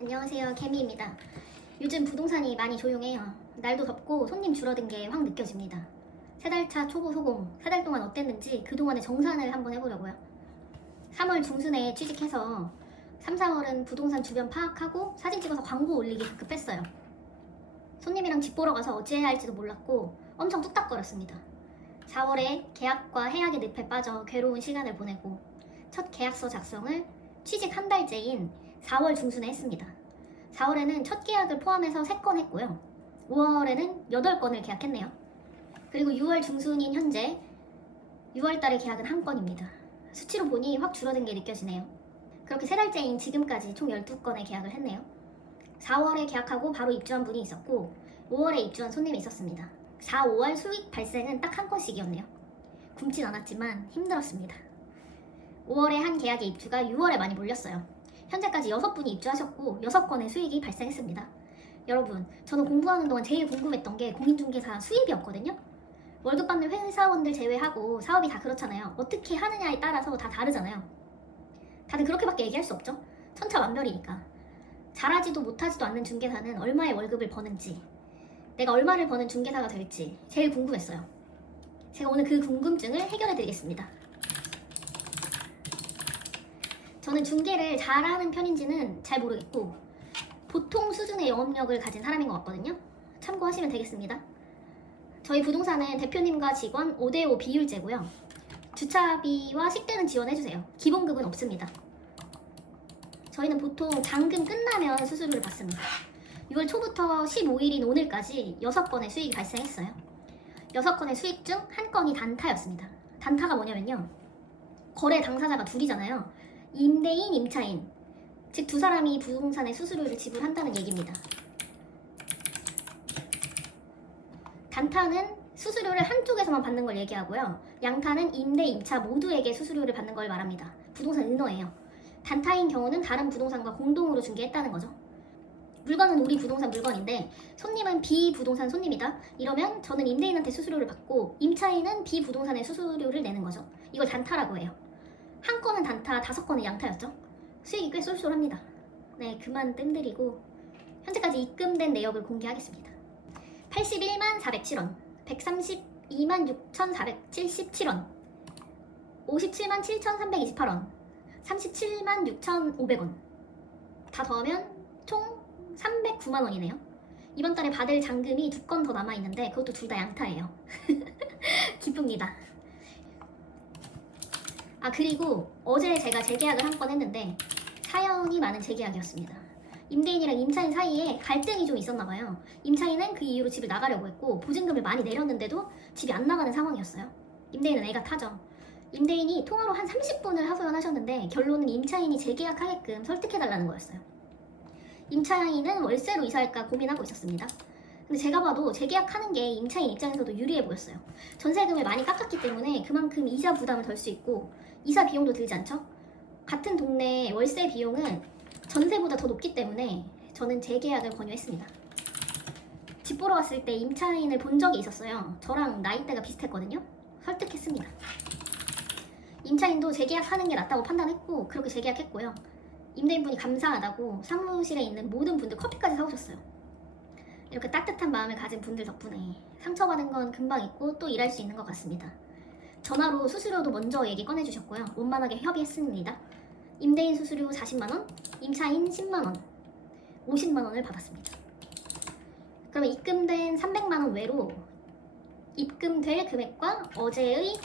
안녕하세요, 개미입니다. 요즘 부동산이 많이 조용해요. 날도 덥고 손님 줄어든 게 확 느껴집니다. 3달차 초보 소공, 3달 동안 어땠는지 그동안의 정산을 한번 해보려고요. 3월 중순에 취직해서 3, 4월은 부동산 주변 파악하고 사진 찍어서 광고 올리기 급했어요. 손님이랑 집 보러 가서 어찌해야 할지도 몰랐고 엄청 뚝딱거렸습니다. 4월에 계약과 해약의 늪에 빠져 괴로운 시간을 보내고 첫 계약서 작성을 취직 한 달째인 4월 중순에 했습니다. 4월에는 첫 계약을 포함해서 3건 했고요. 5월에는 8건을 계약했네요. 그리고 6월 중순인 현재 6월달에 계약은 1건입니다. 수치로 보니 확 줄어든 게 느껴지네요. 그렇게 3달째인 지금까지 총 12건의 계약을 했네요. 4월에 계약하고 바로 입주한 분이 있었고 5월에 입주한 손님이 있었습니다. 4, 5월 수익 발생은 딱 1건씩이었네요. 굶진 않았지만 힘들었습니다. 5월에 한 계약의 입주가 6월에 많이 몰렸어요. 현재까지 6분이 입주하셨고 6건의 수익이 발생했습니다. 여러분, 저는 공부하는 동안 제일 궁금했던 게 공인중개사 수입이었거든요. 월급 받는 회사원들 제외하고 사업이 다 그렇잖아요. 어떻게 하느냐에 따라서 다 다르잖아요. 다들 그렇게밖에 얘기할 수 없죠. 천차만별이니까. 잘하지도 못하지도 않는 중개사는 얼마의 월급을 버는지, 내가 얼마를 버는 중개사가 될지 제일 궁금했어요. 제가 오늘 그 궁금증을 해결해 드리겠습니다. 저는 중개를 잘하는 편인지는 잘 모르겠고 보통 수준의 영업력을 가진 사람인 것 같거든요. 참고하시면 되겠습니다. 저희 부동산은 대표님과 직원 5대5 비율제고요. 주차비와 식대는 지원해주세요. 기본급은 없습니다. 저희는 보통 잔금 끝나면 수수료를 받습니다. 6월 초부터 15일인 오늘까지 6건의 수익이 발생했어요. 6건의 수익 중 1건이 단타였습니다. 단타가 뭐냐면요, 거래 당사자가 둘이잖아요. 임대인, 임차인, 즉 두 사람이 부동산의 수수료를 지불한다는 얘기입니다. 단타는 수수료를 한쪽에서만 받는 걸 얘기하고요. 양타는 임대, 임차 모두에게 수수료를 받는 걸 말합니다. 부동산 은어예요. 단타인 경우는 다른 부동산과 공동으로 중개했다는 거죠. 물건은 우리 부동산 물건인데 손님은 비부동산 손님이다. 이러면 저는 임대인한테 수수료를 받고 임차인은 비부동산의 수수료를 내는 거죠. 이걸 단타라고 해요. 한 건은 단타, 5건은 양타였죠. 수익이 꽤 쏠쏠합니다. 네, 그만 뜸들이고 현재까지 입금된 내역을 공개하겠습니다. 81만 407원, 132만 6,477원, 57만 7,328원, 37만 6,500원. 다 더하면 총 309만 원이네요. 이번 달에 받을 잔금이 2건 더 남아있는데 그것도 둘 다 양타예요. 기쁩니다. 그리고 어제 제가 재계약을 한 건 했는데 사연이 많은 재계약이었습니다. 임대인이랑 임차인 사이에 갈등이 좀 있었나봐요. 임차인은 그 이유로 집을 나가려고 했고 보증금을 많이 내렸는데도 집이 안 나가는 상황이었어요. 임대인은 애가 타죠. 임대인이 통화로 한 30분을 하소연하셨는데 결론은 임차인이 재계약하게끔 설득해달라는 거였어요. 임차인은 월세로 이사할까 고민하고 있었습니다. 근데 제가 봐도 재계약하는 게 임차인 입장에서도 유리해 보였어요. 전세금을 많이 깎았기 때문에 그만큼 이자 부담을 덜 수 있고 이사 비용도 들지 않죠? 같은 동네 월세 비용은 전세보다 더 높기 때문에 저는 재계약을 권유했습니다. 집 보러 갔을 때 임차인을 본 적이 있었어요. 저랑 나이대가 비슷했거든요. 설득했습니다. 임차인도 재계약하는 게 낫다고 판단했고 그렇게 재계약했고요. 임대인분이 감사하다고 사무실에 있는 모든 분들 커피까지 사오셨어요. 이렇게 따뜻한 마음을 가진 분들 덕분에 상처받은 건 금방 잊고 또 일할 수 있는 것 같습니다. 전화로 수수료도 먼저 얘기 꺼내주셨고요. 원만하게 협의했습니다. 임대인 수수료 40만원, 임차인 10만원, 50만원을 받았습니다. 그러면 입금된 300만원 외로 입금될 금액과 어제의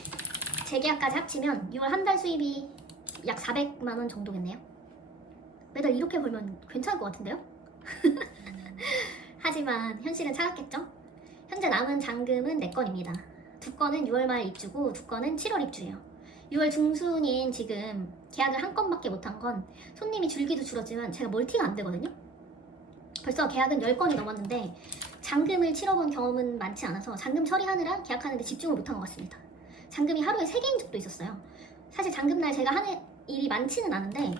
재계약까지 합치면 6월 한 달 수입이 약 400만원 정도겠네요. 매달 이렇게 벌면 괜찮을 것 같은데요? 하지만 현실은 차갑겠죠? 현재 남은 잔금은 4건입니다. 2건은 6월 말 입주고 2건은 7월 입주예요. 6월 중순인 지금 계약을 1건밖에 못한 건 손님이 줄기도 줄었지만 제가 멀티가 안 되거든요. 벌써 계약은 10건이 넘었는데 잔금을 치러본 경험은 많지 않아서 잔금 처리하느라 계약하는데 집중을 못한 것 같습니다. 잔금이 하루에 3개인 적도 있었어요. 사실 잔금날 제가 하는 일이 많지는 않은데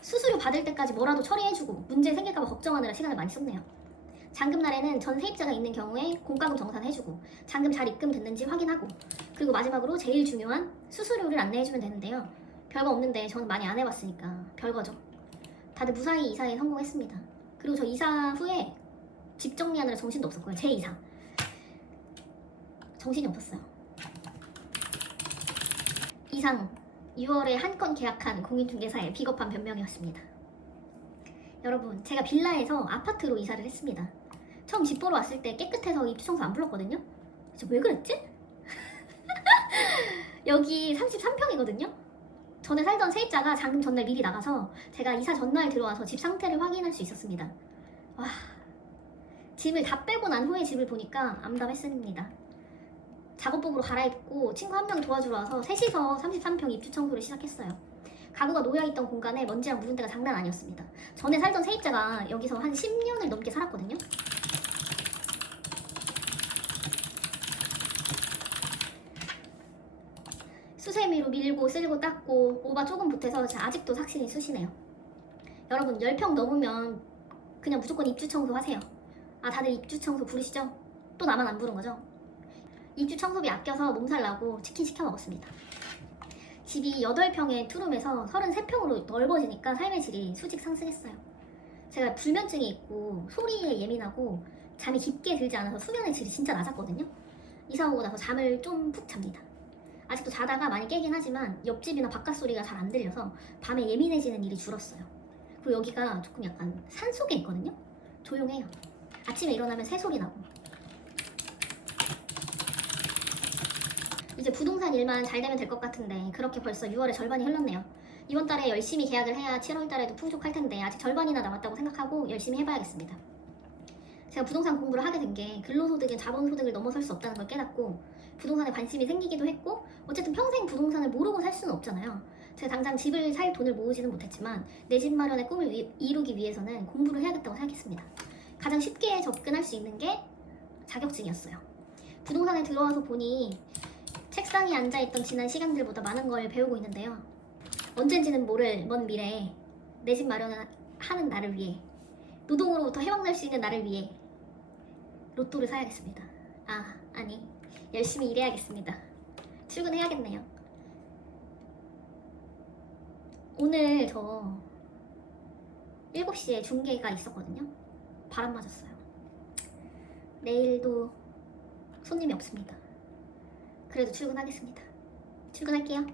수수료 받을 때까지 뭐라도 처리해주고 문제 생길까봐 걱정하느라 시간을 많이 썼네요. 잔금날에는 전 세입자가 있는 경우에 공과금 정산해주고 잔금 잘 입금됐는지 확인하고 그리고 마지막으로 제일 중요한 수수료를 안내해주면 되는데요. 별거 없는데 저는 많이 안 해봤으니까 별거죠. 다들 무사히 이사에 성공했습니다. 그리고 저 이사 후에 집 정리하느라 정신도 없었고요. 제 이사 정신이 없었어요. 이상 6월에 한 건 계약한 공인중개사의 비겁한 변명이었습니다. 여러분, 제가 빌라에서 아파트로 이사를 했습니다. 처음 집 보러 왔을 때 깨끗해서 입주 청소 안 불렀거든요. 진짜 왜 그랬지? 여기 33평이거든요. 전에 살던 세입자가 잔금 전날 미리 나가서 제가 이사 전날 들어와서 집 상태를 확인할 수 있었습니다. 와, 짐을 다 빼고 난 후에 집을 보니까 암담했습니다. 작업복으로 갈아입고 친구 한 명 도와주러 와서 셋이서 33평 입주 청소를 시작했어요. 가구가 놓여있던 공간에 먼지랑 묻은 데가 장난 아니었습니다. 전에 살던 세입자가 여기서 한 10년을 넘게 살았거든요. 수세미로 밀고 쓸고 닦고 오바 조금 보태서 아직도 삭신이 쑤시네요. 여러분, 10평 넘으면 그냥 무조건 입주 청소 하세요. 아, 다들 입주 청소 부르시죠? 또 나만 안 부른 거죠? 입주 청소비 아껴서 몸살 나고 치킨 시켜 먹었습니다. 집이 8평에 투룸에서 33평으로 넓어지니까 삶의 질이 수직 상승했어요. 제가 불면증이 있고 소리에 예민하고 잠이 깊게 들지 않아서 수면의 질이 진짜 낮았거든요. 이사 오고 나서 잠을 좀 푹 잡니다. 아직도 자다가 많이 깨긴 하지만 옆집이나 바깥 소리가 잘 안 들려서 밤에 예민해지는 일이 줄었어요. 그리고 여기가 조금 약간 산속에 있거든요. 조용해요. 아침에 일어나면 새소리 나고. 이제 부동산 일만 잘 되면 될 것 같은데 그렇게 벌써 6월의 절반이 흘렀네요. 이번 달에 열심히 계약을 해야 7월 달에도 풍족할 텐데 아직 절반이나 남았다고 생각하고 열심히 해봐야겠습니다. 제가 부동산 공부를 하게 된 게 근로소득은 자본소득을 넘어설 수 없다는 걸 깨닫고 부동산에 관심이 생기기도 했고 어쨌든 평생 부동산을 모르고 살 수는 없잖아요. 제가 당장 집을 살 돈을 모으지는 못했지만 내 집 마련의 꿈을 이루기 위해서는 공부를 해야겠다고 생각했습니다. 가장 쉽게 접근할 수 있는 게 자격증이었어요. 부동산에 들어와서 보니 책상에 앉아있던 지난 시간들보다 많은 걸 배우고 있는데요. 언젠지는 모를 먼 미래에 내 집 마련을 하는 나를 위해, 노동으로부터 해방될 수 있는 나를 위해 로또를 사야겠습니다. 아니, 열심히 일해야겠습니다. 출근해야겠네요. 오늘 저 7시에 중계가 있었거든요. 바람 맞았어요. 내일도 손님이 없습니다. 그래도 출근하겠습니다. 출근할게요.